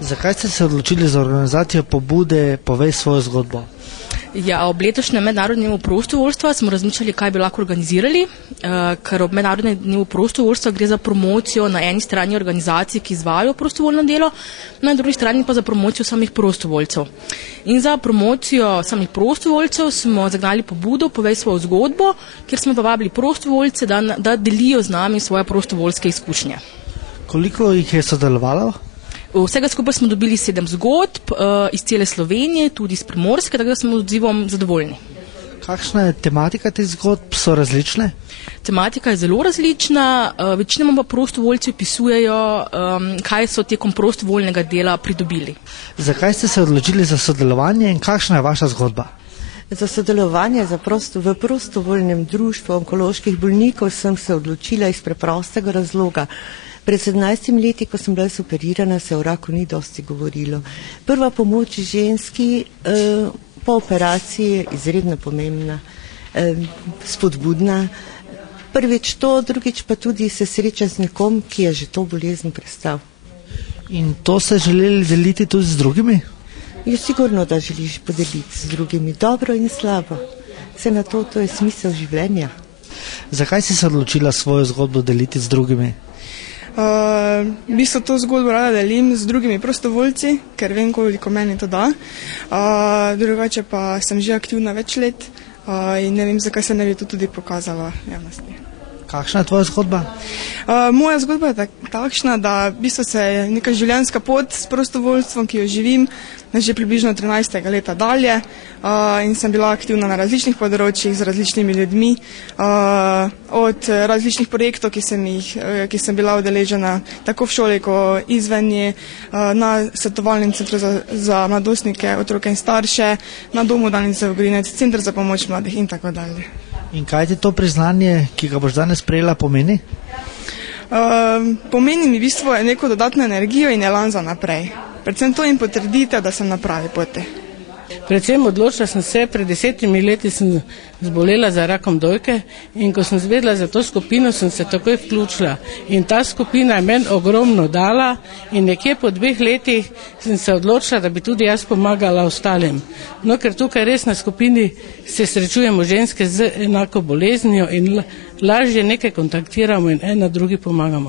Zakaj ste se odločili za organizacijo pobude Povej svojo zgodbo? Ja, ob letošnjem mednarodnem dnevu prostovoljstva smo razmišljali, kaj bi lahko organizirali, ker ob mednarodnem dnevu prostovoljstva gre za promocijo na eni strani organizacij, ki izvajajo prostovoljno delo, na drugi strani pa za promocijo samih prostovoljcev. In za promocijo samih prostovoljcev smo zagnali pobudo Povej svojo zgodbo, kjer smo povabili prostovoljce, da delijo z nami svoje prostovoljske izkušnje. Koliko jih je sodelovalo? Vsega skupaj smo dobili 7 zgodb iz cele Slovenije, tudi iz Primorske, tako da smo z odzivom zadovoljni. Kakšna je tematika teh zgodb? So različne? Tematika je zelo različna, večinoma pa prostovoljci opisujejo, kaj so tekom prostovoljnega dela pridobili. Zakaj ste se odločili za sodelovanje in kakšna je vaša zgodba? Za sodelovanje v prostovoljnem društvu onkoloških bolnikov sem se odločila iz preprostega razloga. Pred 17 leti, ko sem bila operirana, se o raku ni dosti govorilo. Prva pomoč ženski po operaciji je izredno pomembna, spodbudna. Prvič to, drugič pa tudi se sreča z nekom, ki je že to bolezen prestal. In to ste želeli deliti tudi z drugimi? Je sigurno, da želiš podeliti z drugimi dobro in slabo. Vse na to je smisel življenja. Zakaj si se odločila svojo zgodbo deliti z drugimi? V bistvu to zgodbo rada delim z drugimi prostovoljci, ker vem, koliko meni to da. Drugače pa sem že aktivna več let in ne vem, zakaj se ne bi to tudi pokazala javnosti. Kakšna je tvoja zgodba? Moja zgodba je takšna, da v bistvu se je neka življenjska pot s prostovoljstvom, ki jo živim, že približno 13. leta dalje in sem bila aktivna na različnih področjih z različnimi ljudmi, od različnih projektov, ki sem bila udeležena tako v šoli, kot izven nje, na svetovalnem centru za mladostnike, otroke in starše, na domu Danica Vogrinec, Center za pomoč mladih in tako dalje. In kaj ti to priznanje, ki ga boš danes prejela, pomeni? Pomeni mi v bistvu neko dodatno energijo in elan za naprej. Predvsem to in potrditev, da sem na pravi poti. Predvsem odločila sem se, pred 10 leti sem zbolela za rakom dojke in ko sem zvedela za to skupino, sem se takoj vključila. In ta skupina je meni ogromno dala in nekje po 2 letih sem se odločila, da bi tudi jaz pomagala ostalim. No, ker tukaj res na skupini se srečujemo ženske z enako boleznijo in lažje nekaj kontaktiramo in ena drugi pomagamo.